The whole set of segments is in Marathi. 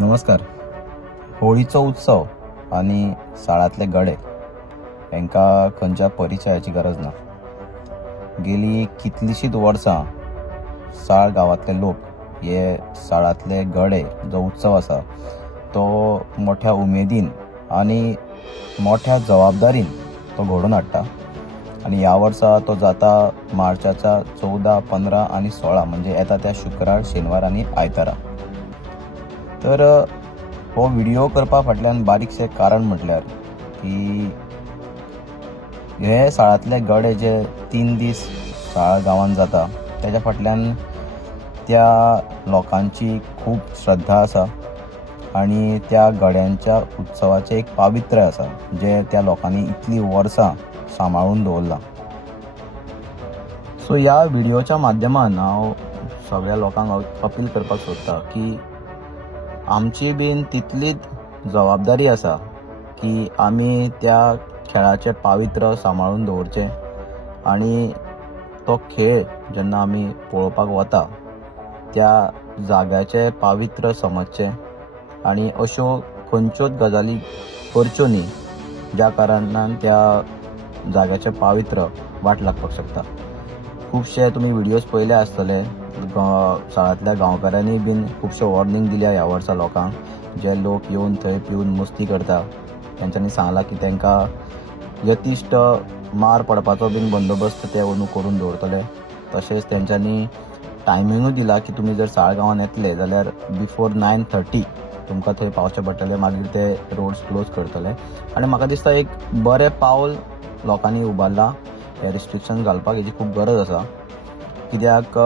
नमस्कार. होळीचो उत्सव आणि साळातले गडे हांकां खंयच्या परिचयाची गरज ना. गेली कितलीशींच वर्सां साळ गांवांतले लोक हे साळातले गडे जो उत्सव आसा तो मोठ्या उमेदीन आणि मोठ्या जबाबदारीन तो घडोवन हाडटा. आणि ह्या वर्सा तो जाता मार्चाच्या 14, 15 आणि 16 म्हणजे येता त्या शुक्रार, शेनवार आणि आयतारा. तर हो व्हिडिओ करपा फाटल्यान बारीकशें कारण म्हटल्यार की हे साळातले गडे जे 3 दीस साळ गांवांत जाता तेच्या फाटल्यान त्या लोकांची खूब श्रद्धा आसा आणि त्या गड्यांच्या उत्सवाचें एक पावित्र्य आसा जे त्या लोकांनी इतली वर्सां सांबाळून दवरलां. सो ह्या व्हिडिओच्या माध्यमान हांव सगळ्या लोकांक अपील करपाक सोदतां की आमची बीन तितलीच जबाबदारी आसा की आमी त्या खेळाचें पावित्र्य सांबाळून दवरचें आणि तो खेळ जेन्ना आमी पळोवपाक वता त्या जाग्याचें पावित्र्य समजचें आणि अश्यो खंयच्योच गजाली करच्यो न्ही ज्या कारणान त्या जाग्याचें पावित्र्य वाट लागपाक शकता. खुबशे तुमी व्हिडिओज पळयले आसतले साळांतल्या गांवकारांनी बीन खुबशे वॉर्निंग दिल्या ह्या वर्सा लोकांक जे लोक येवन थंय पिवन मस्ती करता. तेंच्यांनी सांगलां की तांकां यतिश्ट मार पडपाचो बीन बंदोबस्त ते अंदू करून दवरतले. तशेंच तेंच्यांनी टायमिंगूय दिला की तुमी जर साळ गांवांत येतले जाल्यार बिफोर 9:30 तुमकां थंय पावचें पडटलें. मागीर ते रोड्स क्लोज करतले. आनी म्हाका दिसता एक बरें पावल लोकांनी उबारलां. हे रिस्ट्रिक्शन घालपाक हेची खूब गरज आसा. कित्याक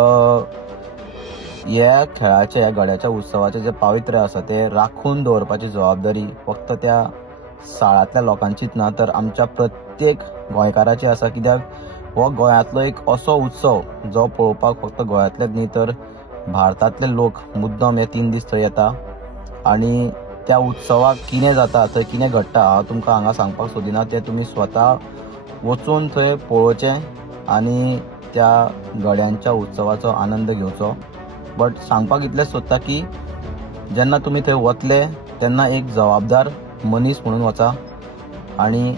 ह्या खेळाचे ह्या गड्याच्या उत्सवाचें जें पावित्र्य आसा तें राखून दवरपाची जबाबदारी फक्त त्या साळांतल्या लोकांचीच ना तर आमच्या प्रत्येक गोंयकाराची आसा. कित्याक हो गोंयांतलो एक असो उत्सव जो पळोवपाक फक्त गोंयांतलेच न्ही तर भारतांतले लोक मुद्दम हे 3 दीस थंय येता. आनी त्या उत्सवाक कितें जाता थंय कितें घडटा हांव तुमकां हांगा सांगपाक सोदिना. तें तुमी स्वता वचून थंय पळोवचें आनी त्या गड्यांच्या उत्सवाचो आनंद घेवचो. बट सांगपाक इतलेंच सोदता की जेन्ना तुमी थंय वतले तेन्ना एक जबाबदार मनीस म्हणून वचा आनी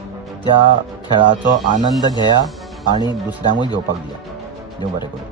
त्या खेळाचो आनंद घेया आनी दुसऱ्यांकूय घेवपाक दिया. देव बरें करूं.